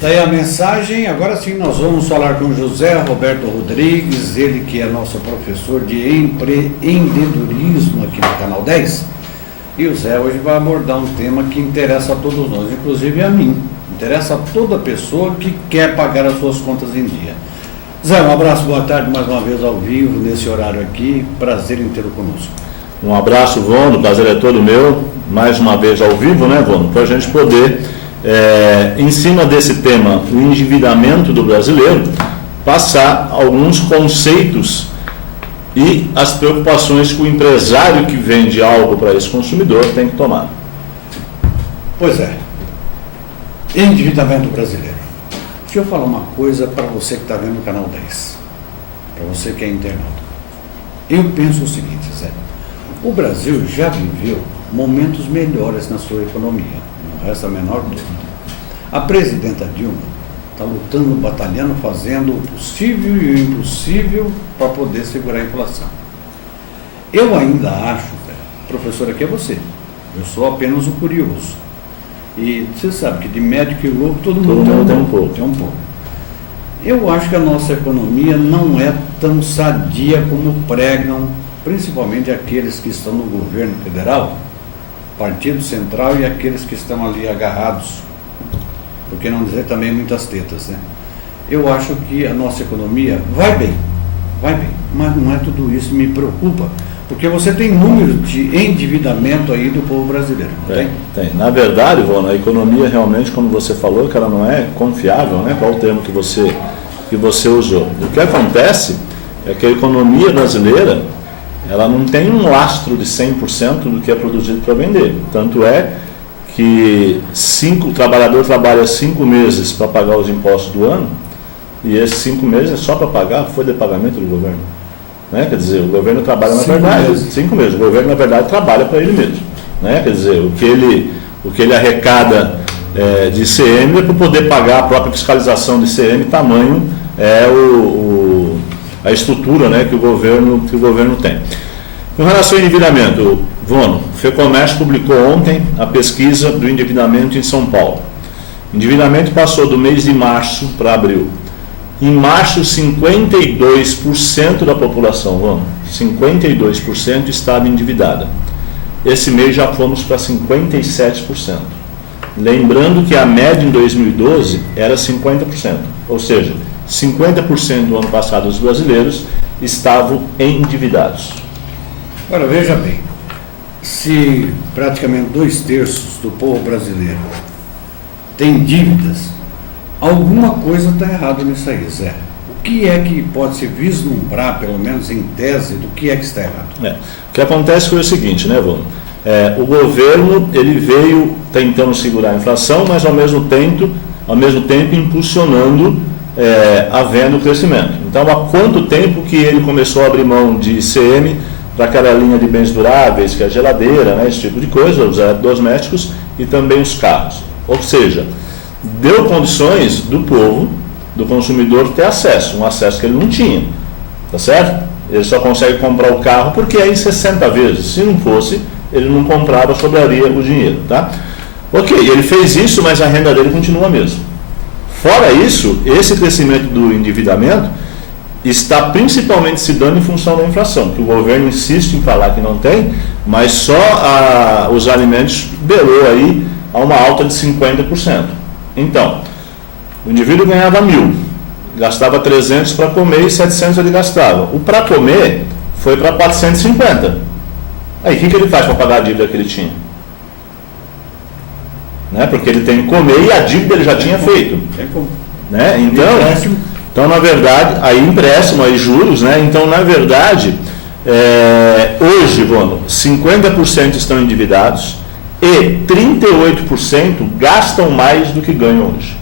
Daí a mensagem, agora sim nós vamos falar com José Roberto Rodrigues, ele que é nosso professor de empreendedorismo aqui no Canal 10. E o Zé hoje vai abordar um tema que interessa a todos nós, inclusive a mim. Interessa a toda pessoa que quer pagar as suas contas em dia. Zé, um abraço, boa tarde mais uma vez ao vivo, nesse horário aqui. Prazer em tê-lo conosco. Um abraço, Vono, o prazer é todo meu, mais uma vez ao vivo, né, Vono, para a gente poder, em cima desse tema, o endividamento do brasileiro, passar alguns conceitos e as preocupações que o empresário que vende algo para esse consumidor tem que tomar. Pois é, endividamento brasileiro. Deixa eu falar uma coisa para você que está vendo o Canal 10, para você que é internauta. Eu penso o seguinte, Zé, o Brasil já viveu momentos melhores na sua economia, não resta a menor dúvida. A presidenta Dilma está lutando, batalhando, fazendo o possível e o impossível para poder segurar a inflação. Eu ainda acho, professor, aqui é você, eu sou apenas o curioso. E você sabe que de médico e louco todo mundo tem um pouco. Eu acho que a nossa economia não é tão sadia como pregam, principalmente aqueles que estão no governo federal, Partido Central e aqueles que estão ali agarrados, por que não dizer também muitas tetas, né? Eu acho que a nossa economia vai bem, mas não é tudo isso que me preocupa, porque você tem números de endividamento aí do povo brasileiro, não tem? Tem. Na verdade, Ivone, a economia realmente, como você falou, que ela não é confiável, né? Qual o termo que você usou? O que acontece é que a economia brasileira, ela não tem um lastro de 100% do que é produzido para vender. Tanto é que o trabalhador trabalha 5 meses para pagar os impostos do ano, e esses 5 meses é só para pagar a folha de pagamento do governo. Né? Quer dizer, o governo trabalha na verdade, 5 meses, o governo na verdade trabalha para ele mesmo. Né? Quer dizer, o que ele arrecada de ICM é para poder pagar a própria fiscalização de ICM, tamanho a estrutura, né, que o governo tem. Com relação ao endividamento, Vono, o FEComércio publicou ontem a pesquisa do endividamento em São Paulo. O endividamento passou do mês de março para abril. Em março, 52% da população, Vono, 52% estava endividada. Esse mês já fomos para 57%. Lembrando que a média em 2012 era 50%, ou seja, 50% do ano passado dos brasileiros estavam endividados. Agora, veja bem, se praticamente 2/3 do povo brasileiro tem dívidas, alguma coisa está errada nisso aí, Zé. O que é que pode se vislumbrar, pelo menos em tese, do que é que está errado? O que acontece foi o seguinte, né, Vô? O governo ele veio tentando segurar a inflação, mas ao mesmo tempo impulsionando a venda do crescimento. Então, há quanto tempo que ele começou a abrir mão de ICM para aquela linha de bens duráveis, que é a geladeira, né, esse tipo de coisa, os eletrodomésticos e também os carros. Ou seja, deu condições do povo, do consumidor, ter acesso, um acesso que ele não tinha. Tá certo? Ele só consegue comprar o carro porque é em 60 vezes. Se não fosse, ele não comprava, sobraria o dinheiro. Tá? Ok, ele fez isso, mas a renda dele continua a mesma. Fora isso, esse crescimento do endividamento está principalmente se dando em função da inflação, que o governo insiste em falar que não tem, mas só os alimentos beirou aí a uma alta de 50%. Então, o indivíduo ganhava 1.000, gastava 300 para comer e 700 ele gastava. O para comer foi para 450. Aí o que ele faz para pagar a dívida que ele tinha? Né? Porque ele tem que comer e a dívida ele já tinha feito. Né? Então, na verdade, aí empréstimo, aí juros, né? Então, na verdade, hoje, Vono, 50% estão endividados e 38% gastam mais do que ganham hoje.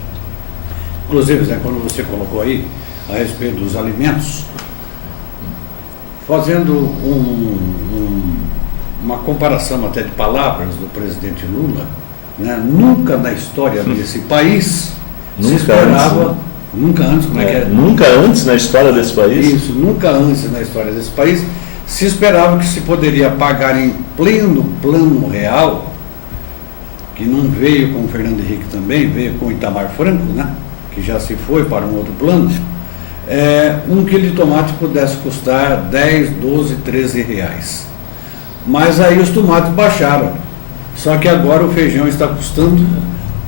Inclusive, Zé, quando você colocou aí a respeito dos alimentos, fazendo uma comparação até de palavras do presidente Lula, né? Nunca na história desse país se esperava... Nunca antes, como é que é? Nunca antes na história desse país? Isso, nunca antes na história desse país se esperava que se poderia pagar em pleno plano real que não veio com o Fernando Henrique também, veio com o Itamar Franco, né? Que já se foi para um outro plano, 1 quilo de tomate pudesse custar 10, 12, 13 reais. Mas aí os tomates baixaram. Só que agora o feijão está custando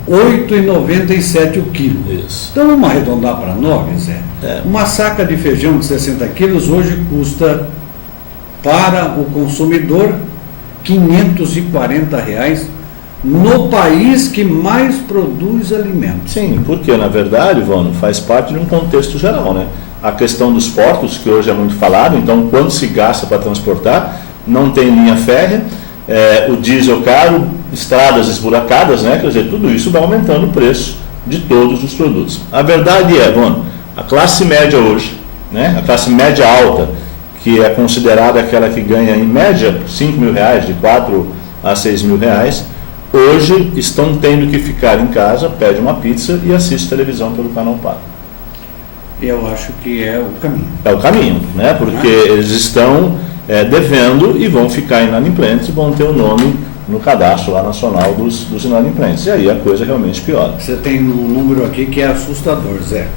R$ 8,97 o quilo. Isso. Então vamos arredondar para 9, Zé. Uma saca de feijão de 60 quilos hoje custa para o consumidor R$ 540 reais no país que mais produz alimentos. Sim, porque na verdade, Ivone, faz parte de um contexto geral, né? A questão dos portos, que hoje é muito falado, então quanto se gasta para transportar, não tem linha férrea, o diesel caro, estradas esburacadas, né? Quer dizer, tudo isso vai aumentando o preço de todos os produtos. A verdade é, Ivone, a classe média hoje, né? A classe média alta, que é considerada aquela que ganha em média R$ 5.000, de 4 a 6 mil reais, hoje estão tendo que ficar em casa, pede uma pizza e assiste televisão pelo canal Pago. Eu acho que é o caminho. É o caminho, né? Porque eles estão devendo e vão ficar inadimplentes e vão ter o nome no cadastro lá nacional dos inadimplentes. E aí a coisa realmente piora. Você tem um número aqui que é assustador, Zé.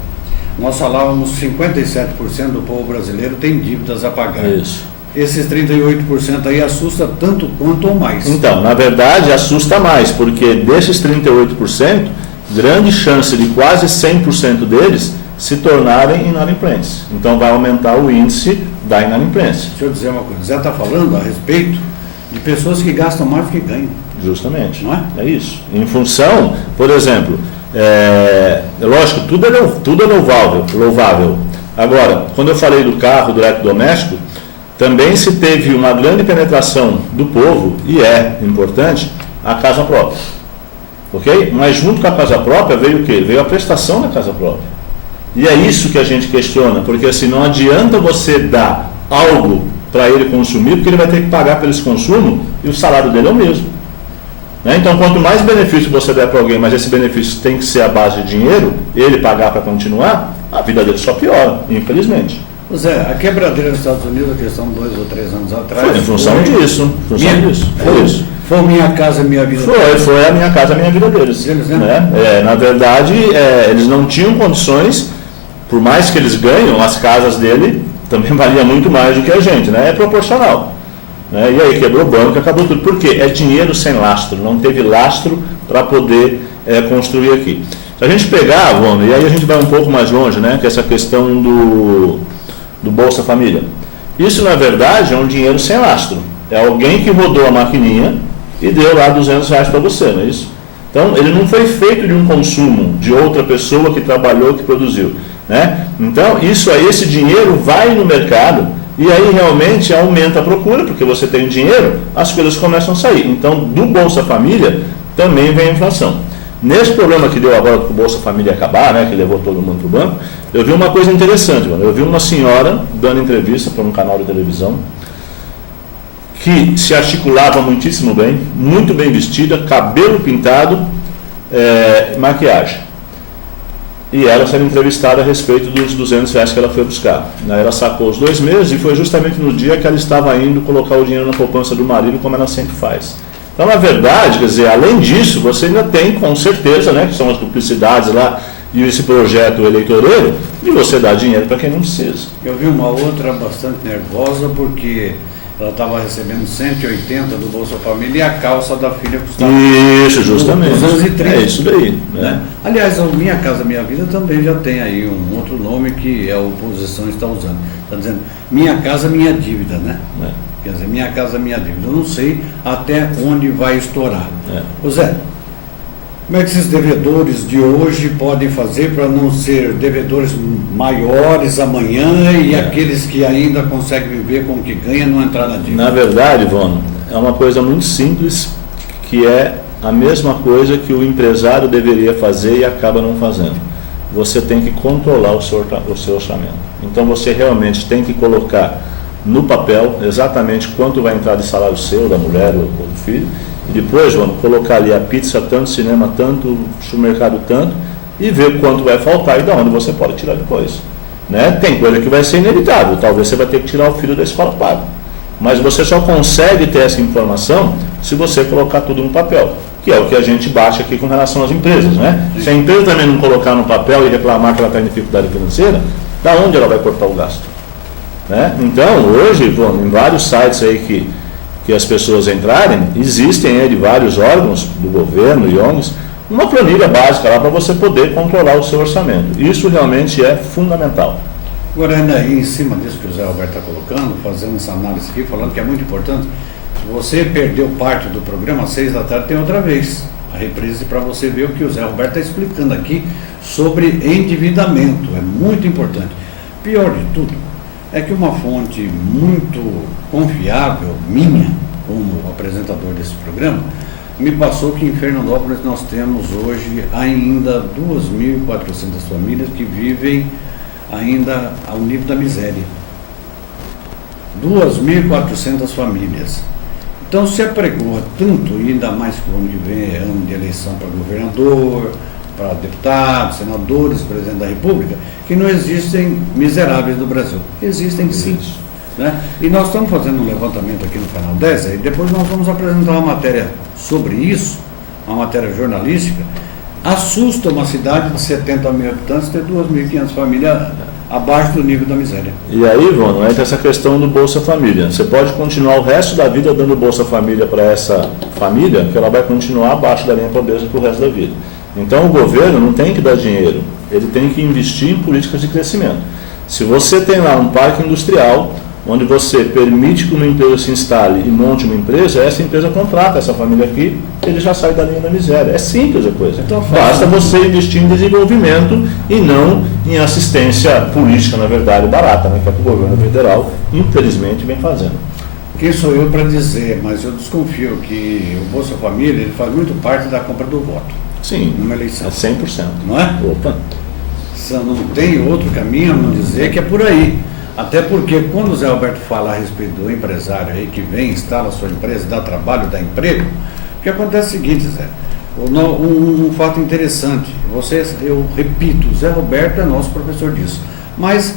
Nós falávamos 57% do povo brasileiro tem dívidas a pagar. Isso. Esses 38% aí assusta tanto quanto ou mais. Então, na verdade, assusta mais, porque desses 38%, grande chance de quase 100% deles se tornarem inadimplentes. Então, vai aumentar o índice da inadimplência. Deixa eu dizer uma coisa. Zé está falando a respeito de pessoas que gastam mais do que ganham. Justamente. Não é? É isso. Em função, por exemplo, lógico, tudo é louvável. Agora, quando eu falei do carro, do eletrodoméstico, também se teve uma grande penetração do povo, e é importante, a casa própria. Ok? Mas junto com a casa própria veio o quê? Veio a prestação da casa própria. E é isso que a gente questiona, porque assim, não adianta você dar algo para ele consumir, porque ele vai ter que pagar por esse consumo e o salário dele é o mesmo. Né? Então, quanto mais benefício você der para alguém, mas esse benefício tem que ser a base de dinheiro, ele pagar para continuar, a vida dele só piora, infelizmente. Zé, a quebradeira nos Estados Unidos, a questão de 2 ou 3 anos atrás... Foi em função disso. Foi Minha Casa Minha Vida. Foi a Minha Casa Minha Vida deles. Né? Na verdade, eles não tinham condições, por mais que eles ganham, as casas dele também valiam muito mais do que a gente, né? É proporcional. Né? E aí quebrou o banco, acabou tudo. Por quê? É dinheiro sem lastro, não teve lastro para poder construir aqui. Se a gente pegar, Ivone, e aí a gente vai um pouco mais longe, né? Que é essa questão do Bolsa Família. Isso, na verdade, é um dinheiro sem lastro. É alguém que rodou a maquininha e deu lá R$200 para você, não é isso? Então, ele não foi feito de um consumo de outra pessoa que trabalhou, que produziu. Né? Então, esse dinheiro vai no mercado e aí realmente aumenta a procura, porque você tem dinheiro, as coisas começam a sair. Então, do Bolsa Família também vem a inflação. Nesse problema que deu agora com o Bolsa Família acabar, né, que levou todo mundo para o banco, eu vi uma coisa interessante, mano. Eu vi uma senhora dando entrevista para um canal de televisão que se articulava muitíssimo bem, muito bem vestida, cabelo pintado, maquiagem. E ela sendo entrevistada a respeito dos R$200 que ela foi buscar. Ela sacou os 2 meses e foi justamente no dia que ela estava indo colocar o dinheiro na poupança do marido, como ela sempre faz. Então, na verdade, quer dizer, além disso, você ainda tem, com certeza, né, que são as publicidades lá e esse projeto eleitoreiro, de você dar dinheiro para quem não precisa. Eu vi uma outra bastante nervosa, porque ela estava recebendo 180 do Bolsa Família e a calça da filha custava... Isso, justamente. 230. É isso daí. Né? Aliás, o Minha Casa Minha Vida também já tem aí um outro nome que a oposição está usando. Está dizendo Minha Casa Minha Dívida, né? Quer dizer, Minha Casa Minha Dívida. Eu não sei até onde vai estourar. Ô Zé, como é que esses devedores de hoje podem fazer para não ser devedores maiores amanhã e aqueles que ainda conseguem viver com o que ganha não entrar na dívida? Na verdade, Ivone, é uma coisa muito simples, que é a mesma coisa que o empresário deveria fazer e acaba não fazendo. Você tem que controlar o seu orçamento. Então você realmente tem que colocar no papel exatamente quanto vai entrar de salário seu, da mulher ou do filho, e depois vamos colocar ali a pizza tanto, cinema tanto, supermercado tanto, e ver quanto vai faltar e de onde você pode tirar depois. Né? Tem coisa que vai ser inevitável, talvez você vai ter que tirar o filho da escola paga, mas você só consegue ter essa informação se você colocar tudo no papel. que é o que a gente bate aqui com relação às empresas, né? Se a empresa também não colocar no papel e reclamar que ela está em dificuldade financeira, da onde ela vai cortar o gasto? Né? Então, hoje, em vários sites aí que as pessoas entrarem, existem de vários órgãos do governo e ONGs, uma planilha básica lá para você poder controlar o seu orçamento. Isso realmente é fundamental. Agora, ainda aí, em cima disso que o Zé Roberto está colocando, fazendo essa análise aqui, falando que é muito importante, se você perdeu parte do programa, às 6 da tarde tem outra vez a reprise para você ver o que o Zé Roberto está explicando aqui sobre endividamento. É muito importante. Pior de tudo, é que uma fonte muito confiável, minha, como apresentador desse programa, me passou que em Fernandópolis nós temos hoje ainda 2.400 famílias que vivem ainda ao nível da miséria. 2.400 famílias. Então se apregoa tanto, e ainda mais que o ano que vem é ano de eleição para governador, para deputados, senadores, presidente da República, que não existem miseráveis do Brasil. Existem sim. Né? E nós estamos fazendo um levantamento aqui no Canal 10, e depois nós vamos apresentar uma matéria sobre isso, uma matéria jornalística. Assusta uma cidade de 70 mil habitantes ter 2.500 famílias abaixo do nível da miséria. E aí, Ivone, entra essa questão do Bolsa Família. Você pode continuar o resto da vida dando Bolsa Família para essa família, que ela vai continuar abaixo da linha de pobreza para o resto da vida. Então, o governo não tem que dar dinheiro, ele tem que investir em políticas de crescimento. Se você tem lá um parque industrial, onde você permite que uma empresa se instale e monte uma empresa, essa empresa contrata essa família aqui, ele já sai da linha da miséria. É simples a coisa. Então, basta você investir em desenvolvimento e não em assistência política, na verdade, barata, né, que é o governo federal, infelizmente, vem fazendo. Quem sou eu para dizer, mas eu desconfio que o Bolsa Família ele faz muito parte da compra do voto. Sim, numa eleição. É 100%. Não é? Opa. Não tem outro caminho a não dizer que é por aí. Até porque quando o Zé Roberto fala a respeito do empresário aí que vem, instala a sua empresa, dá trabalho, dá emprego, o que acontece é o seguinte, Zé, um fato interessante, eu repito, o Zé Roberto é nosso professor disso, mas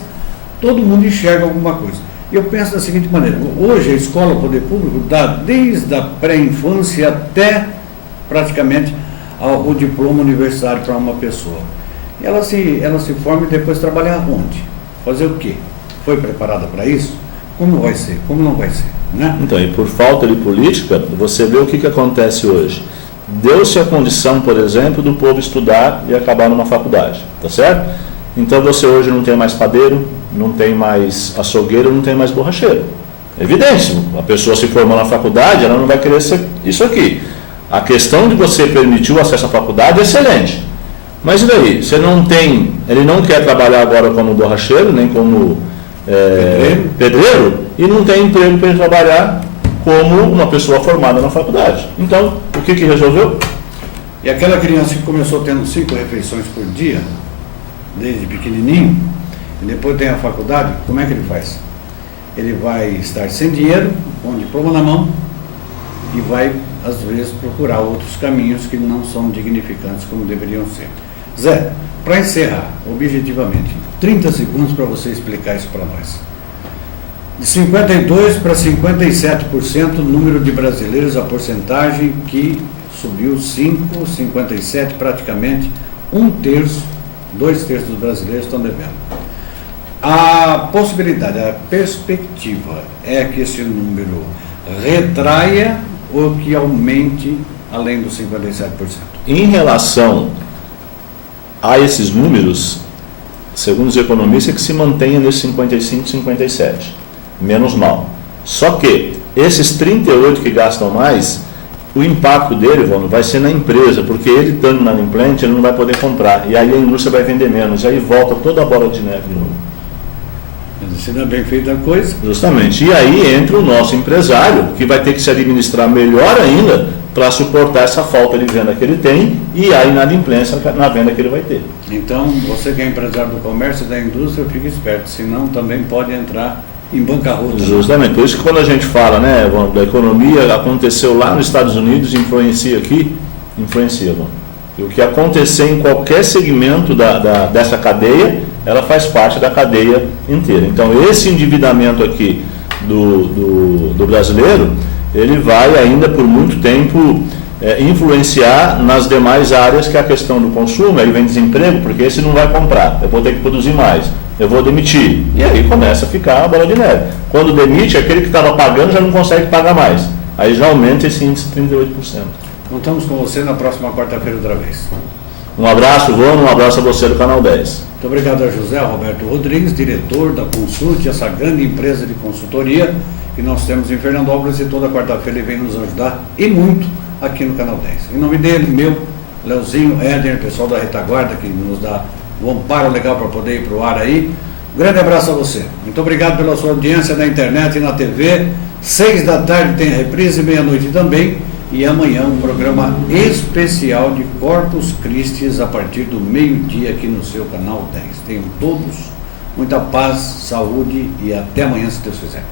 todo mundo enxerga alguma coisa. E eu penso da seguinte maneira, hoje a escola, o poder público, dá desde a pré-infância até praticamente o diploma universitário para uma pessoa. Ela se forma e depois trabalha onde? Fazer o quê? Foi preparada para isso? Como vai ser? Como não vai ser? Né? Então, e por falta de política, você vê o que acontece hoje. Deu-se a condição, por exemplo, do povo estudar e acabar numa faculdade, tá certo? Então você hoje não tem mais padeiro, não tem mais açougueiro, não tem mais borracheiro. Evidente, a pessoa se formou na faculdade, ela não vai querer ser isso aqui. A questão de você permitir o acesso à faculdade é excelente. Mas e daí? Você não tem, ele não quer trabalhar agora como borracheiro, nem como pedreiro, e não tem emprego para ele trabalhar como uma pessoa formada na faculdade. Então, o que resolveu? E aquela criança que começou tendo 5 refeições por dia, desde pequenininho, e depois tem a faculdade, como é que ele faz? Ele vai estar sem dinheiro, com o diploma na mão, e vai, às vezes, procurar outros caminhos que não são dignificantes como deveriam ser. Zé, para encerrar, objetivamente, 30 segundos para você explicar isso para nós. De 52% para 57% o número de brasileiros, a porcentagem que subiu 57%, praticamente 1/3, 2/3 dos brasileiros estão devendo. A possibilidade, a perspectiva é que esse número retraia ou que aumente além dos 57%? Em relação a esses números, segundo os economistas, é que se mantenha nesse 55, 57. Menos mal. Só que esses 38 que gastam mais, o impacto dele, Ivone, vai ser na empresa, porque ele estando na inadimplente, ele não vai poder comprar. E aí a indústria vai vender menos. E aí volta toda a bola de neve de novo. Se não é bem feita a coisa. Justamente. E aí entra o nosso empresário, que vai ter que se administrar melhor ainda para suportar essa falta de venda que ele tem e a inadimplência na venda que ele vai ter. Então, você que é empresário do comércio e da indústria, fique esperto, senão também pode entrar em bancarrota. Justamente. Por isso que quando a gente fala, né, da economia, aconteceu lá nos Estados Unidos, influencia aqui, influencia. E o que acontecer em qualquer segmento dessa cadeia, ela faz parte da cadeia inteira. Então, esse endividamento aqui do brasileiro, ele vai ainda por muito tempo influenciar nas demais áreas, que é a questão do consumo. Aí vem desemprego, porque esse não vai comprar, eu vou ter que produzir mais, eu vou demitir, e aí começa a ficar a bola de neve. Quando demite, aquele que estava pagando já não consegue pagar mais, aí já aumenta esse índice de 38%. Contamos com você na próxima quarta-feira outra vez. Um abraço, Vono, um abraço a você do Canal 10. Muito obrigado a José Roberto Rodrigues, diretor da Consult, essa grande empresa de consultoria que nós temos em Fernandópolis, e toda quarta-feira ele vem nos ajudar, e muito, aqui no Canal 10. Em nome dele, meu, Leozinho, Éder, pessoal da retaguarda que nos dá um amparo legal para poder ir para o ar aí. Um grande abraço a você. Muito obrigado pela sua audiência na internet e na TV. 6 da tarde tem a reprise, meia-noite também. E amanhã um programa especial de Corpus Christi a partir do meio-dia aqui no seu Canal 10. Tenham todos muita paz, saúde e até amanhã, se Deus quiser.